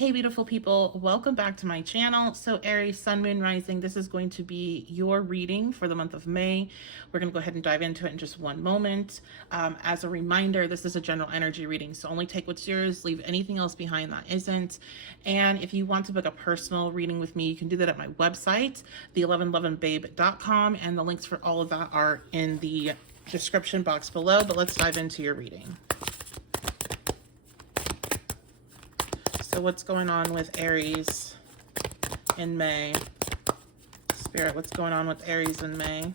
Hey beautiful people, welcome back to my channel. So Aries Sun, Moon, Rising, this is going to be your reading for the month of May. We're going to go ahead and dive into it in just one moment. As a reminder, this is a general energy reading, so only take what's yours, leave anything else behind that isn't. And if you want to book a personal reading with me, you can do that at my website, the1111babe.com, and the links for all of that are in the description box below. But let's dive into your reading. So what's going on with Aries in May? Spirit, what's going on with Aries in May?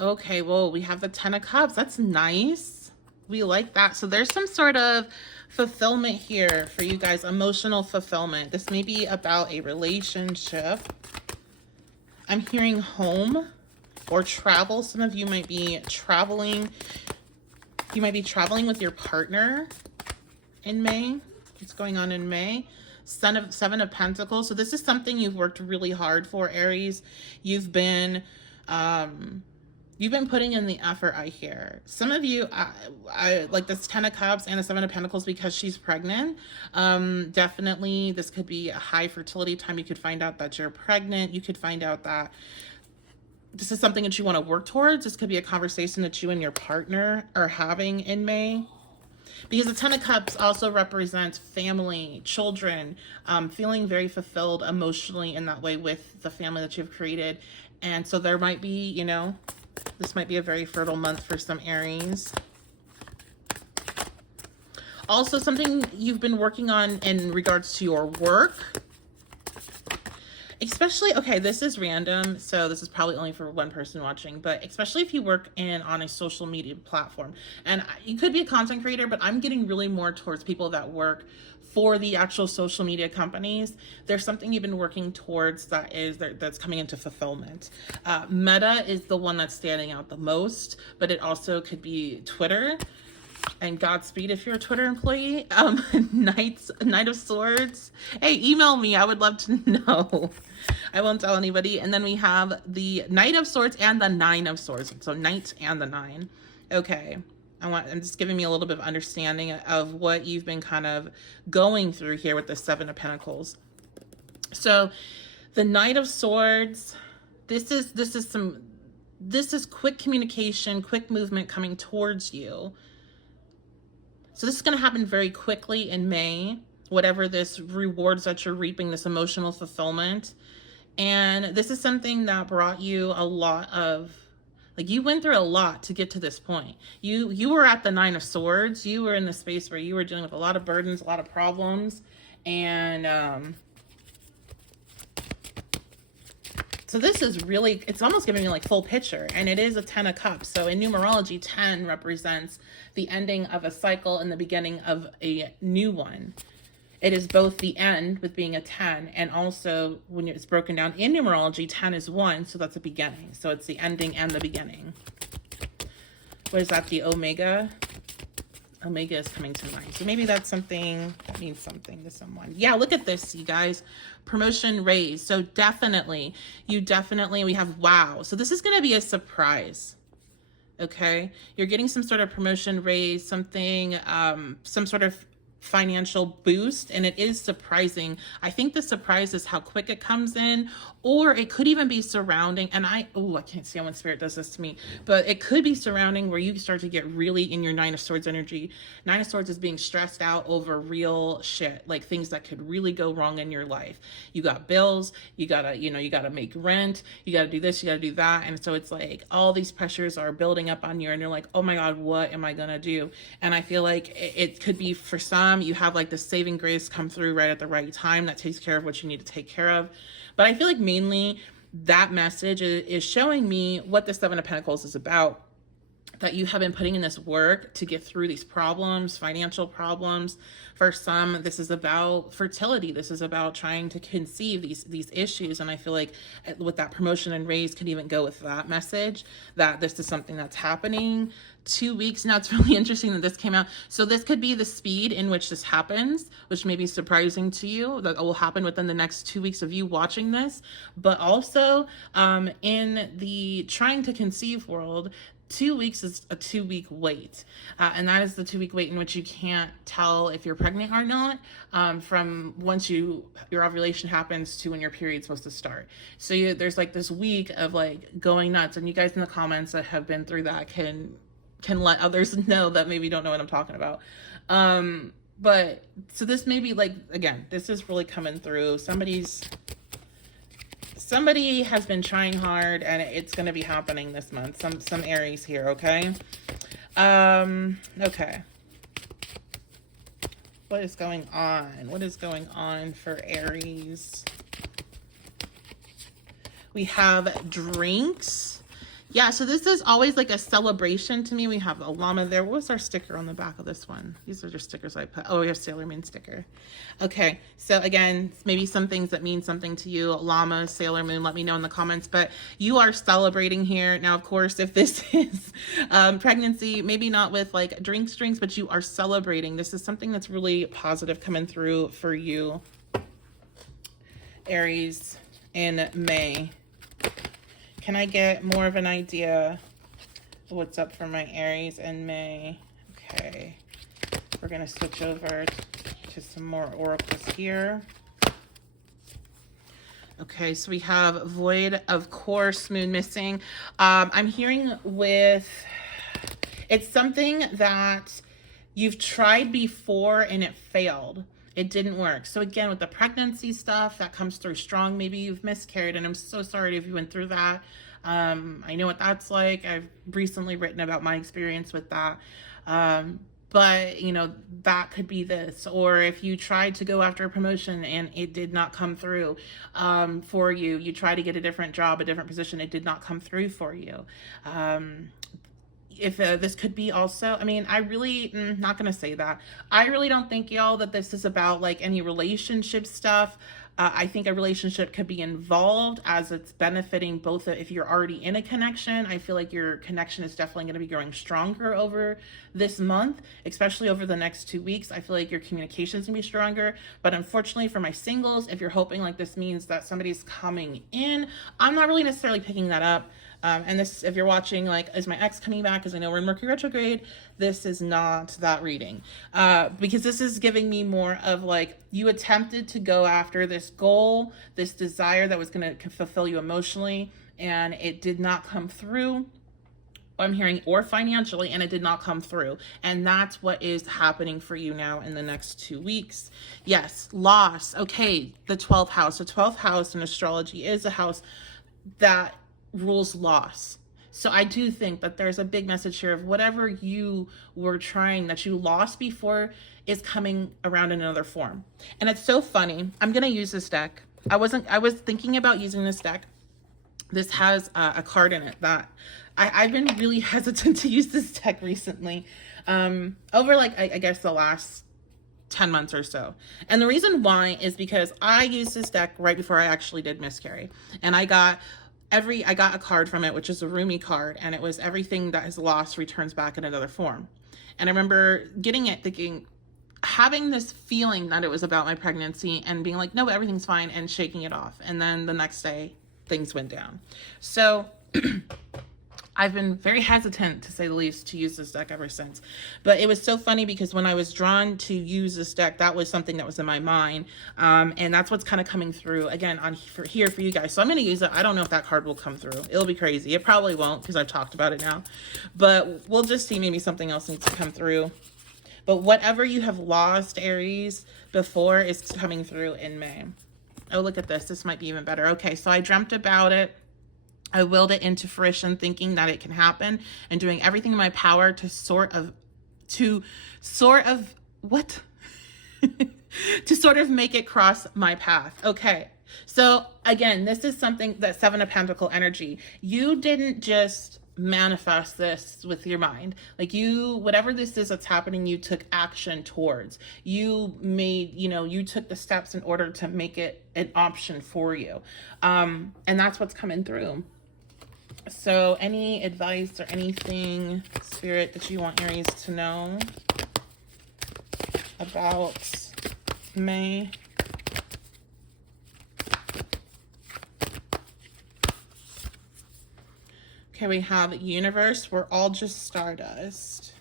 Okay, well, we have the Ten of Cups. That's nice. We like that. So there's some sort of fulfillment here for you guys, emotional fulfillment. This may be about a relationship. I'm hearing home or travel. Some of you might be traveling. You might be traveling with your partner in May. What's going on in May? Seven of Pentacles. So this is something you've worked really hard for, Aries. You've been putting in the effort, I hear. Some of you, I like this Ten of Cups and the Seven of Pentacles because she's pregnant. Definitely, this could be a high fertility time. You could find out that you're pregnant. You could find out that this is something that you want to work towards. This could be a conversation that you and your partner are having in May. Because the Ten of Cups also represents family, children, feeling very fulfilled emotionally in that way with the family that you've created. And so there might be, you know, this might be a very fertile month for some Aries. Also, something you've been working on in regards to your work. Especially, okay, this is random, so this is probably only for one person watching, but especially if you work on a social media platform. And you could be a content creator, but I'm getting really more towards people that work for the actual social media companies. There's something you've been working towards that's coming into fulfillment. Meta is the one that's standing out the most, but it also could be Twitter. And Godspeed if you're a Twitter employee. Knight of Swords. Hey, email me. I would love to know. I won't tell anybody. And then we have the Knight of Swords and the Nine of Swords. So Knight and the Nine. Okay. I'm just giving me a little bit of understanding of what you've been kind of going through here with the Seven of Pentacles. So the Knight of Swords, this is quick communication, quick movement coming towards you. So this is going to happen very quickly in May, whatever this rewards that you're reaping, this emotional fulfillment. And this is something that brought you a lot of, like, you went through a lot to get to this point. You were at the Nine of Swords. You were in the space where you were dealing with a lot of burdens, a lot of problems. And so this is really, it's almost giving me like full picture, and it is a Ten of Cups. So in numerology, 10 represents the ending of a cycle and the beginning of a new one. It is both the end with being a 10, and also when it's broken down in numerology, 10 is 1, so that's a beginning. So it's the ending and the beginning. What is that, the Omega? Omega is coming to mind. So maybe that's something that means something to someone. Yeah, look at this, you guys. Promotion, raise. So definitely, we have wow. So this is going to be a surprise. Okay, you're getting some sort of promotion, raise, something, some sort of financial boost, and it is surprising. I think the surprise is how quick it comes in, or it could even be surrounding, and I can't see when Spirit does this to me, but it could be surrounding where you start to get really in your Nine of Swords energy. Nine of Swords is being stressed out over real shit, like things that could really go wrong in your life. You got bills, you gotta make rent, you gotta do this, you gotta do that, and so it's like all these pressures are building up on you, and you're like, oh my God, what am I gonna do? And I feel like it could be, for some, you have like the saving grace come through right at the right time that takes care of what you need to take care of. But I feel like mainly that message is showing me what the Seven of Pentacles is about, that you have been putting in this work to get through these problems, financial problems. For some, this is about fertility. This is about trying to conceive these issues. And I feel like with that promotion and raise can even go with that message, that this is something that's happening. 2 weeks now. It's really interesting that this came out. So this could be the speed in which this happens, which may be surprising to you, that will happen within the next 2 weeks of you watching this. But also in the trying to conceive world, 2 weeks is a 2-week wait. And that is the 2-week wait in which you can't tell if you're pregnant or not, from once your ovulation happens to when your period's supposed to start. So there's like this week of like going nuts, and you guys in the comments that have been through that can let others know that maybe don't know what I'm talking about. But so this may be like, again, this is really coming through. Somebody has been trying hard, and it's going to be happening this month. Some Aries here, okay? Okay. What is going on? What is going on for Aries? We have drinks. Yeah, so this is always like a celebration to me. We have a llama there. What's our sticker on the back of this one? These are just stickers I put. Oh, we have Sailor Moon sticker. Okay, so again, maybe some things that mean something to you. Llama, Sailor Moon, let me know in the comments. But you are celebrating here. Now, of course, if this is pregnancy, maybe not with like drinks, but you are celebrating. This is something that's really positive coming through for you, Aries, in May. Can I get more of an idea of what's up for my Aries in May? Okay, we're going to switch over to some more oracles here. Okay, so we have void, of course, moon missing. I'm hearing it's something that you've tried before and it failed. It didn't work. So again, with the pregnancy stuff, that comes through strong. Maybe you've miscarried, and I'm so sorry if you went through that. I know what that's like. I've recently written about my experience with that. But, you know, that could be this. Or if you tried to go after a promotion and it did not come through for you, you try to get a different job, a different position, it did not come through for you. If this could be also, I mean, I really, not going to say that. I really don't think, y'all, that this is about like any relationship stuff. I think a relationship could be involved as it's benefiting both. If you're already in a connection, I feel like your connection is definitely going to be growing stronger over this month, especially over the next 2 weeks. I feel like your communication is going to be stronger. But unfortunately for my singles, if you're hoping like this means that somebody's coming in, I'm not really necessarily picking that up. And this, if you're watching, like, is my ex coming back? Because I know we're in Mercury retrograde. This is not that reading. Because this is giving me more of, like, you attempted to go after this goal, this desire that was going to fulfill you emotionally, and it did not come through. I'm hearing, or financially, and it did not come through. And that's what is happening for you now in the next 2 weeks. Yes, loss. Okay, the 12th house. The 12th house in astrology is a house that rules loss. So I do think that there's a big message here of whatever you were trying that you lost before is coming around in another form. And it's so funny. I'm going to use this deck. I was thinking about using this deck. This has a card in it that I've been really hesitant to use this deck recently. Over like, I guess the last 10 months or so. And the reason why is because I used this deck right before I actually did miscarry. And I got a card from it, which is a Rumi card, and it was everything that is lost returns back in another form. And I remember getting it, thinking, having this feeling that it was about my pregnancy and being like, no, everything's fine, and shaking it off. And then the next day, things went down. So I've been very hesitant, to say the least, to use this deck ever since. But it was so funny because when I was drawn to use this deck, that was something that was in my mind. And that's what's kind of coming through, again, for you guys. So I'm going to use it. I don't know if that card will come through. It'll be crazy. It probably won't because I've talked about it now. But we'll just see. Maybe something else needs to come through. But whatever you have lost, Aries, before is coming through in May. Oh, look at this. This might be even better. Okay, so I dreamt about it. I willed it into fruition, thinking that it can happen, and doing everything in my power to sort of make it cross my path. Okay. So again, this is something that 7 of Pentacle energy. You didn't just manifest this with your mind. Like whatever this is that's happening, you took action towards. You took the steps in order to make it an option for you. And that's what's coming through. So any advice or anything, Spirit, that you want Aries to know about May? Okay, we have universe. We're all just stardust.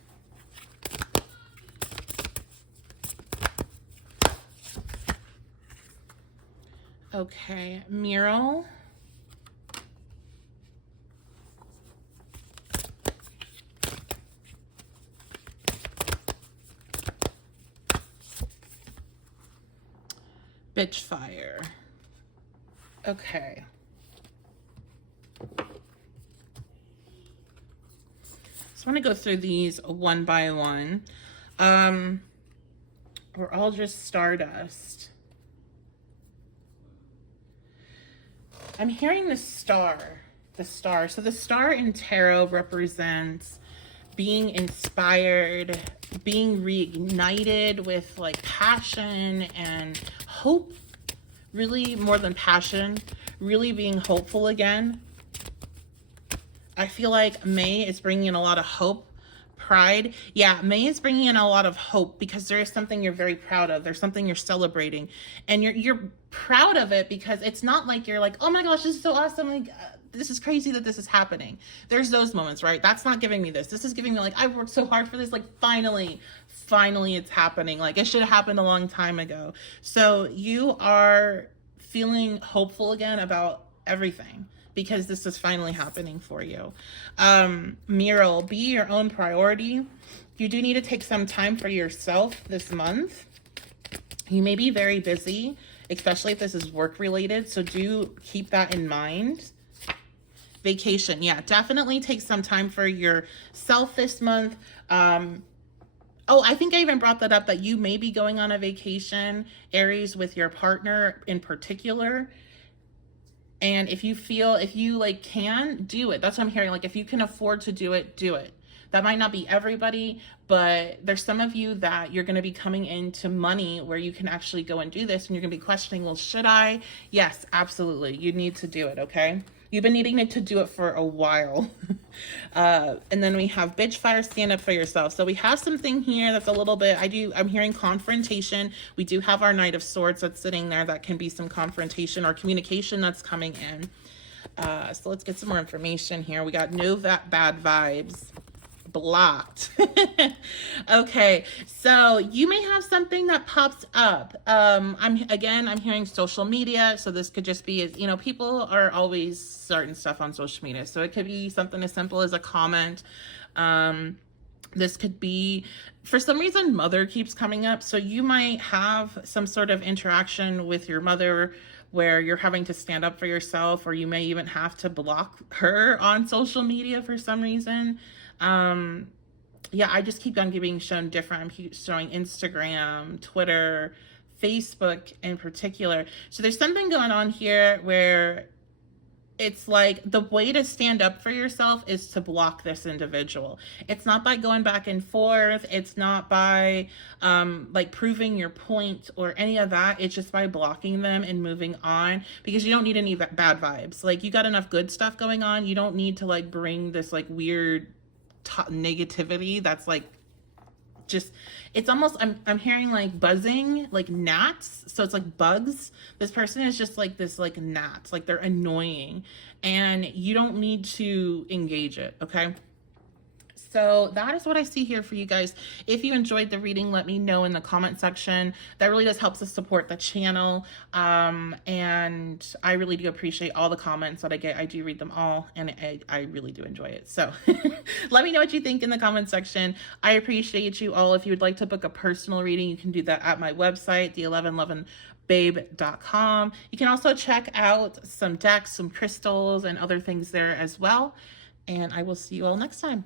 Okay, mural. Bitch fire. Okay. So I want to go through these one by one. We're all just stardust. I'm hearing the star. The star. So the star in tarot represents being inspired, being reignited with like passion and hope. Really more than passion. Really being hopeful again. I feel like May is bringing in a lot of hope, pride. Yeah, May is bringing in a lot of hope because there is something you're very proud of. There's something you're celebrating, and you're proud of it because it's not like you're like, oh my gosh, this is so awesome. Like, this is crazy that this is happening. There's those moments, right? That's not giving me this. This is giving me like, I've worked so hard for this. Like, finally it's happening. Like, it should have happened a long time ago. So you are feeling hopeful again about everything, because this is finally happening for you. Mural, be your own priority. You do need to take some time for yourself this month. You may be very busy, especially if this is work related, so do keep that in mind. Vacation, yeah, definitely take some time for yourself this month. Oh, I think I even brought that up, that you may be going on a vacation, Aries, with your partner in particular. And if you like can do it, that's what I'm hearing. Like, if you can afford to do it, do it. That might not be everybody, but there's some of you that you're going to be coming into money where you can actually go and do this, and you're going to be questioning, well, should I? Yes, absolutely. You need to do it. Okay. You've been needing to do it for a while. And then we have bitch fire, stand up for yourself. So we have something here that's a little bit, I'm hearing confrontation. We do have our Knight of Swords that's sitting there. That can be some confrontation or communication that's coming in. So let's get some more information here. We got no bad vibes. Blocked. Okay, so you may have something that pops up. I'm hearing social media, so this could just be, you know, people are always starting stuff on social media, so it could be something as simple as a comment. This could be, for some reason, mother keeps coming up, so you might have some sort of interaction with your mother where you're having to stand up for yourself, or you may even have to block her on social media for some reason. Yeah, I just keep on being shown different. I'm showing Instagram, Twitter, Facebook in particular. So there's something going on here where it's like the way to stand up for yourself is to block this individual. It's not by going back and forth. It's not by like proving your point or any of that. It's just by blocking them and moving on, because you don't need any bad vibes. Like, you got enough good stuff going on. You don't need to like bring this like weird negativity that's like, just, it's almost, I'm hearing like buzzing, like gnats. So it's like bugs. This person is just like this, like gnats, like they're annoying, and you don't need to engage it. Okay. So that is what I see here for you guys. If you enjoyed the reading, let me know in the comment section. That really does help us support the channel. And I really do appreciate all the comments that I get. I do read them all, and I really do enjoy it. So let me know what you think in the comment section. I appreciate you all. If you would like to book a personal reading, you can do that at my website, the1111babe.com. You can also check out some decks, some crystals, and other things there as well. And I will see you all next time.